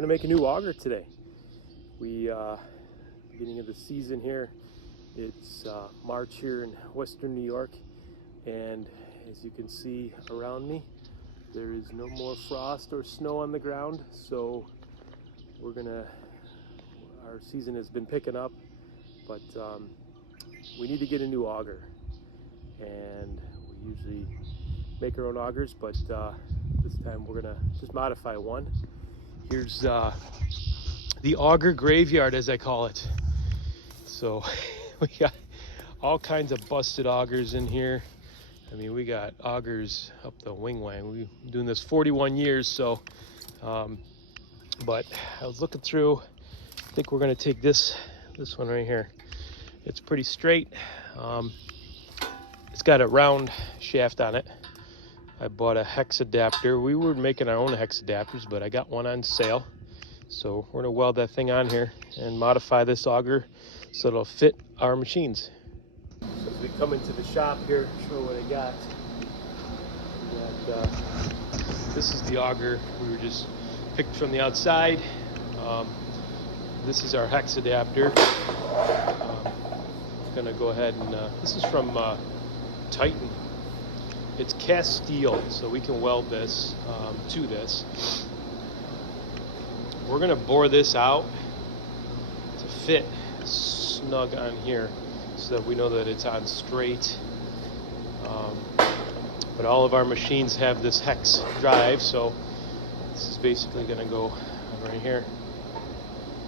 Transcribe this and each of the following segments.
We're gonna make a new auger today. We beginning of the season here. It's March here in Western New York, and as you can see around me, there is no more frost or snow on the ground. So our season has been picking up, but we need to get a new auger. And we usually make our own augers, but this time we're gonna just modify one. Here's the auger graveyard, as I call it. So we got all kinds of busted augers in here. I mean, we got augers up the wing wang. We've been doing this 41 years, so but I was looking through. I think we're gonna take this one right here. It's pretty straight. It's got a round shaft on it. I bought a hex adapter. We were making our own hex adapters, but I got one on sale. So we're gonna weld that thing on here and modify this auger so it'll fit our machines. So as we come into the shop here, show what I got. This is the auger we were just picked from the outside. This is our hex adapter. Gonna go ahead and this is from Titan. It's cast steel, so we can weld this to this. We're gonna bore this out to fit snug on here so that we know that it's on straight. But all of our machines have this hex drive, so this is basically gonna go right here,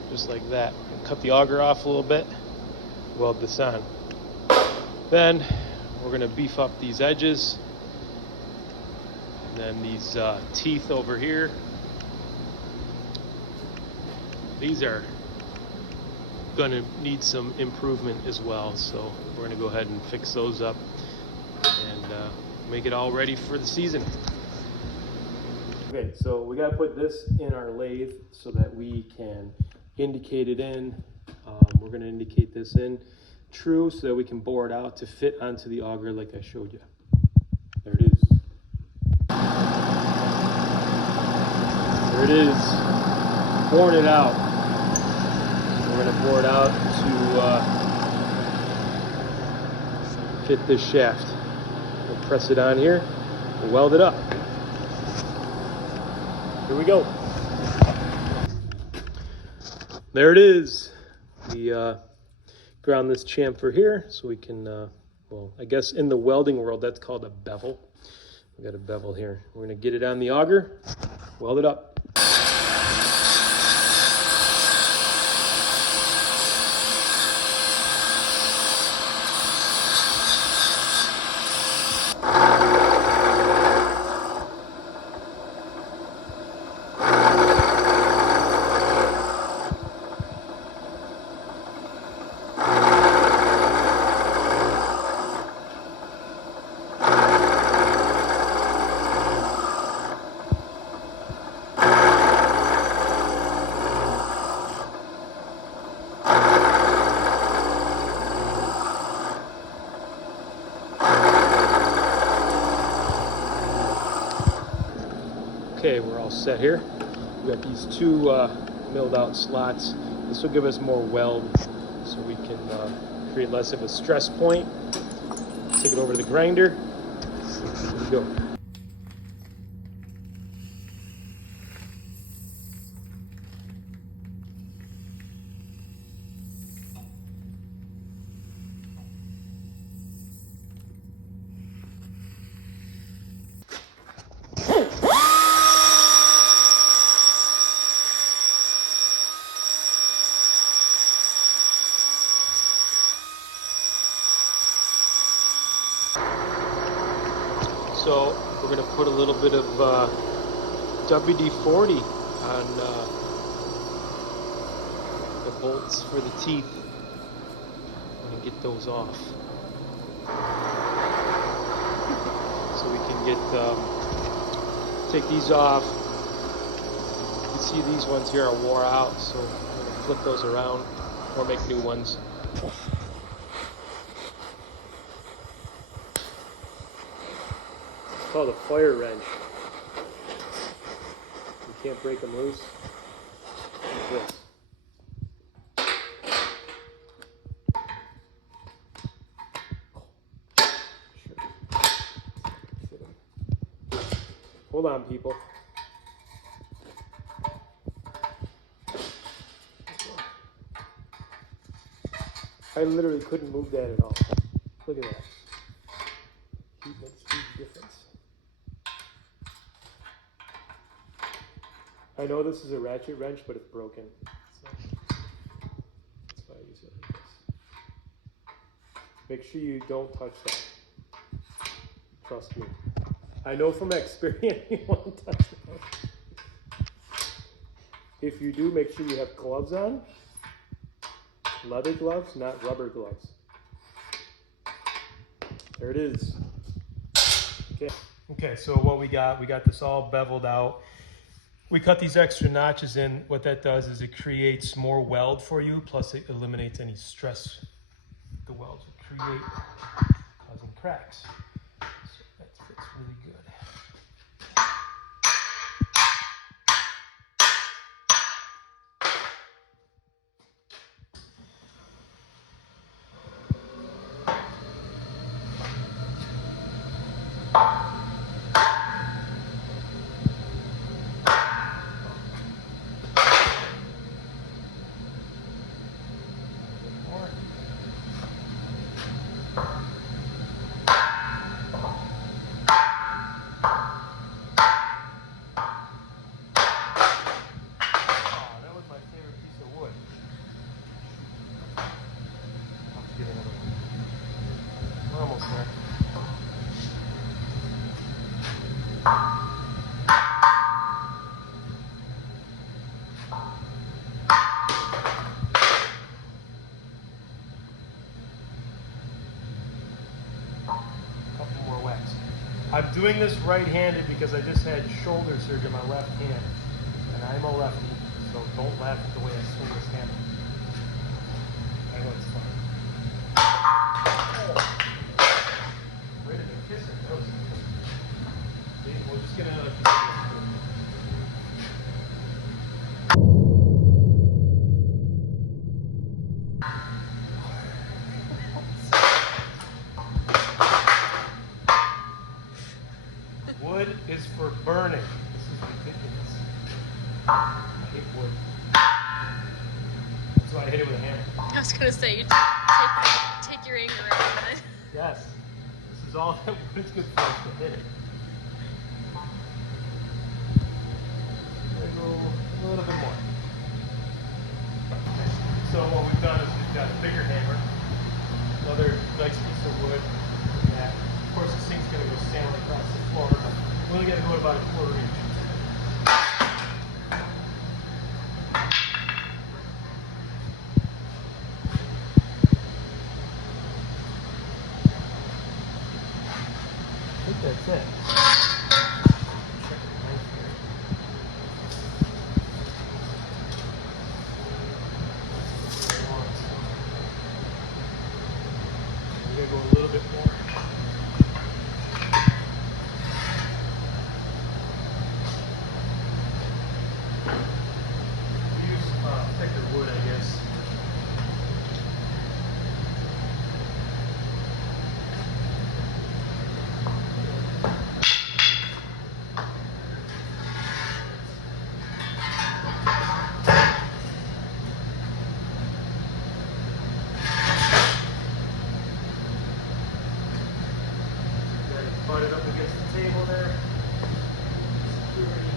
just like that. Cut the auger off a little bit, weld this on. Then we're gonna beef up these edges. And then these teeth over here, these are gonna need some improvement as well. So we're gonna go ahead and fix those up and make it all ready for the season. Okay, so we gotta put this in our lathe so that we can indicate it in. We're gonna indicate this in true so that we can bore it out to fit onto the auger like I showed you. There it is. There it is, boring it out. We're gonna bore it out to fit this shaft. We'll press it on here, we'll weld it up. Here we go. There it is. We ground this chamfer here so we can, well, I guess in the welding world that's called a bevel. We got a bevel here. We're gonna get it on the auger, weld it up. Okay, we're all set here. We got these two milled out slots. This will give us more weld so we can create less of a stress point. Take it over to the grinder. Here we go. So we're going to put a little bit of WD-40 on the bolts for the teeth. I'm going to get those off. So we can take these off. You can see these ones here are wore out, so I'm going to flip those around or make new ones. Called a fire wrench. You can't break them loose. Hold on, people. I literally couldn't move that at all. Look at that. Heat makes a huge difference. I know this is a ratchet wrench, but it's broken. So that's why I use it like this. Make sure you don't touch that. Trust me. I know from experience you won't touch that. If you do, make sure you have gloves on. Leather gloves, not rubber gloves. There it is. Okay, so what we got this all beveled out. We cut these extra notches in. What that does is it creates more weld for you, plus it eliminates any stress the welds would create, causing cracks. So that fits really good. I'm doing this right-handed because I just had shoulder surgery on my left hand, and I'm a lefty, so don't laugh at the way I swing this hammer. I know it's fun. Oh. Ready to kiss it. That was good. Okay, we'll just get another piece of this. Wood is for burning. This is ridiculous. I hate wood. That's why I hit it with a hammer. I was gonna say, you take your anger out of it. Yes. This is all that wood's good for, is to hit it. There we go. A little bit more. Okay. So what we've done is we've got a bigger hammer, another nice piece of wood. Yeah. Of course, this thing's gonna go sailing across the floor, but we only got to go about a 1/4 inch. I think that's it. Check the knife here. We're gonna go a little bit more. Thicker wood, I guess. Butt it up against the table there. Security.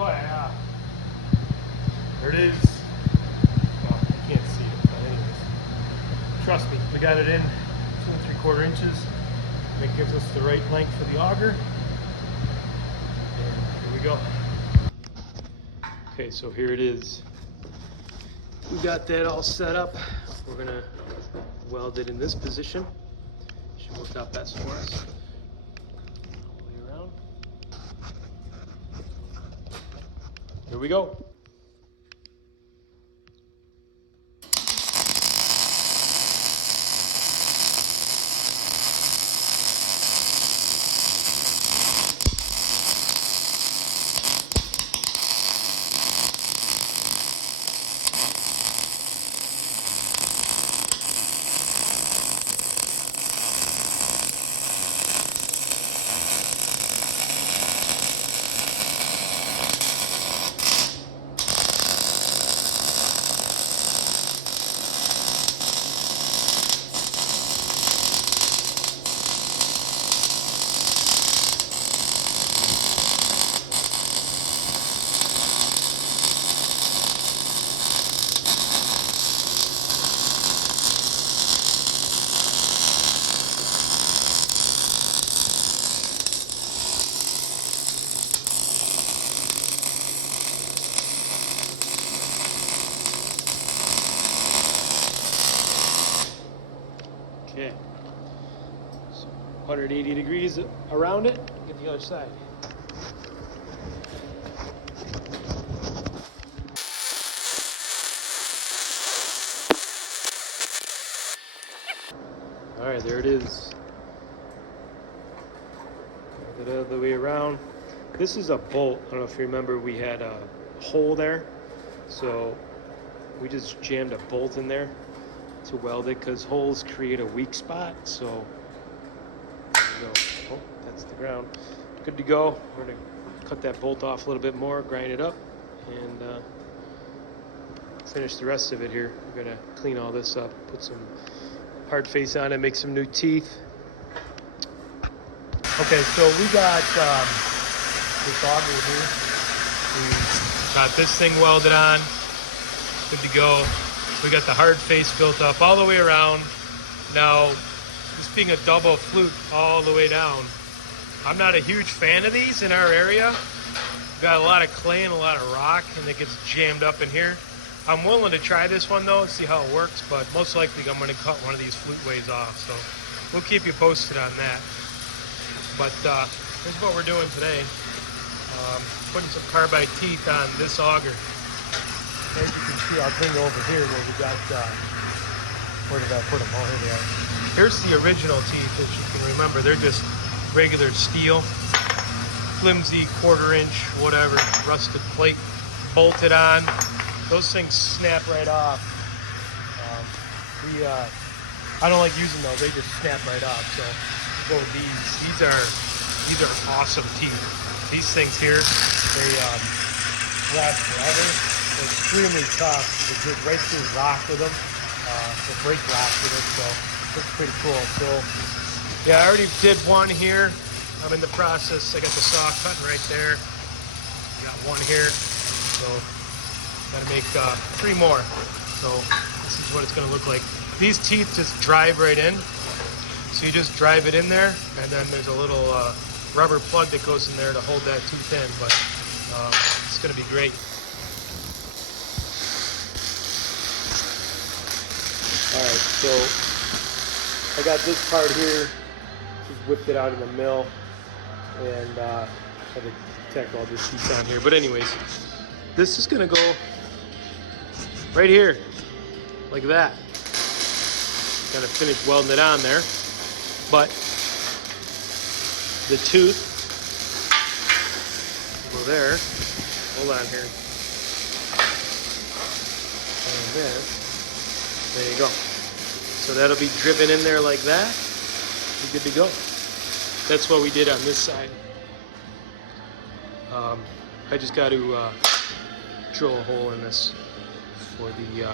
Oh yeah. There it is. Well, you can't see it, but anyways. Trust me, we got it in 2 3/4 inches. That gives us the right length for the auger. And here we go. Okay, so here it is. We got that all set up. We're gonna weld it in this position. Should work out best for us. Here we go. Okay, so 180 degrees around it, get the other side. All right, there it is. Get it the way around. This is a bolt. I don't know if you remember, we had a hole there, so we just jammed a bolt in there to weld it because holes create a weak spot. So there you go. Oh, that's the ground. Good to go. We're gonna cut that bolt off a little bit more, grind it up, and finish the rest of it here. We're gonna clean all this up, put some hard face on it, make some new teeth. Okay, so we got this auger here. We got this thing welded on. Good to go. We got the hard face built up all the way around. Now, this being a double flute all the way down, I'm not a huge fan of these in our area. We've got a lot of clay and a lot of rock, and it gets jammed up in here. I'm willing to try this one though, see how it works, but most likely I'm going to cut one of these flute ways off. So we'll keep you posted on that. But this is what we're doing today. Putting some carbide teeth on this auger. As you can see, I'll bring you over here where we got, where did I put them? Oh, here they are. Here's the original teeth, as you can remember. They're just regular steel, flimsy, quarter-inch, whatever, rusted plate, bolted on. Those things snap right off. I don't like using those. They just snap right off. So go with these. These are awesome teeth. These things here, they last forever. They're extremely tough. They get right through rock with them. They break rock with it, so that's pretty cool. So yeah, I already did one here. I'm in the process. I got the saw cutting right there. Got one here. So got to make 3 more. So this is what it's going to look like. These teeth just drive right in. So you just drive it in there, and then there's a little rubber plug that goes in there to hold that tooth in. But it's going to be great. All right, so I got this part here. Just whipped it out in the mill, and had to tack all this piece on here. But anyways, this is going to go right here, like that. Got to finish welding it on there. But the tooth will go there. Hold on here. And this. There you go. So that'll be driven in there like that. Be good to go. That's what we did on this side. I just got to drill a hole in this for the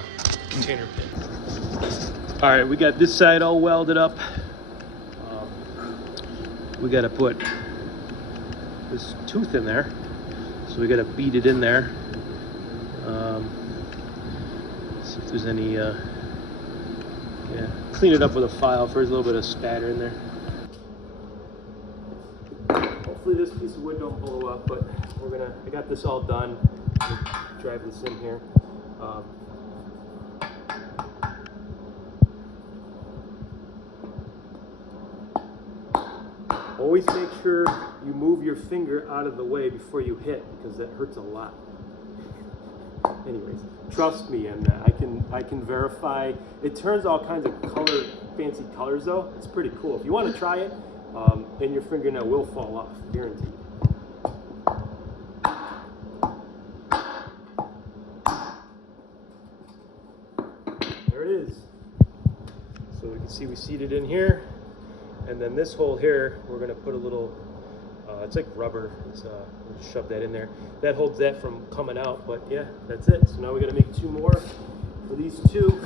container pin. All right, we got this side all welded up. We got to put this tooth in there, so we got to beat it in there. See if there's any, yeah, clean it up with a file if there's a little bit of spatter in there. Hopefully this piece of wood don't blow up, but I got this all done. Drive this in here. Always make sure you move your finger out of the way before you hit, because that hurts a lot. anyways, trust me on that. I can verify. It turns all kinds of fancy colors though. It's pretty cool. If you want to try it, and your fingernail will fall off, guaranteed. There it is. So we can see we seated in here, and then this hole here, we're gonna put a little. It's like rubber. We'll shove that in there. That holds that from coming out. But yeah, that's it. So now we're gonna make 2 more for these 2.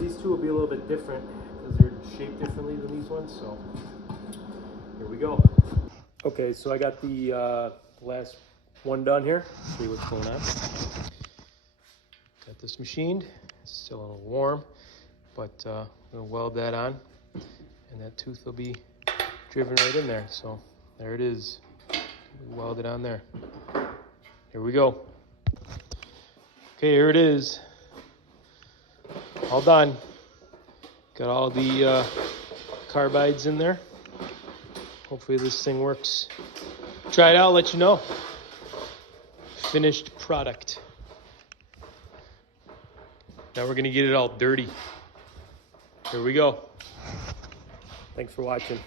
These 2 will be a little bit different because they're shaped differently than these ones. So here we go. Okay, so I got the last one done here. Let's see what's going on. Got this machined. It's still a little warm, but I'm gonna weld that on, and that tooth will be driven right in there. So there it is. We weld it on there. Here we go. Okay, here it is. All done. Got all the carbides in there. Hopefully this thing works. Try it out, let you know. Finished product. Now we're gonna get it all dirty. Here we go. Thanks for watching.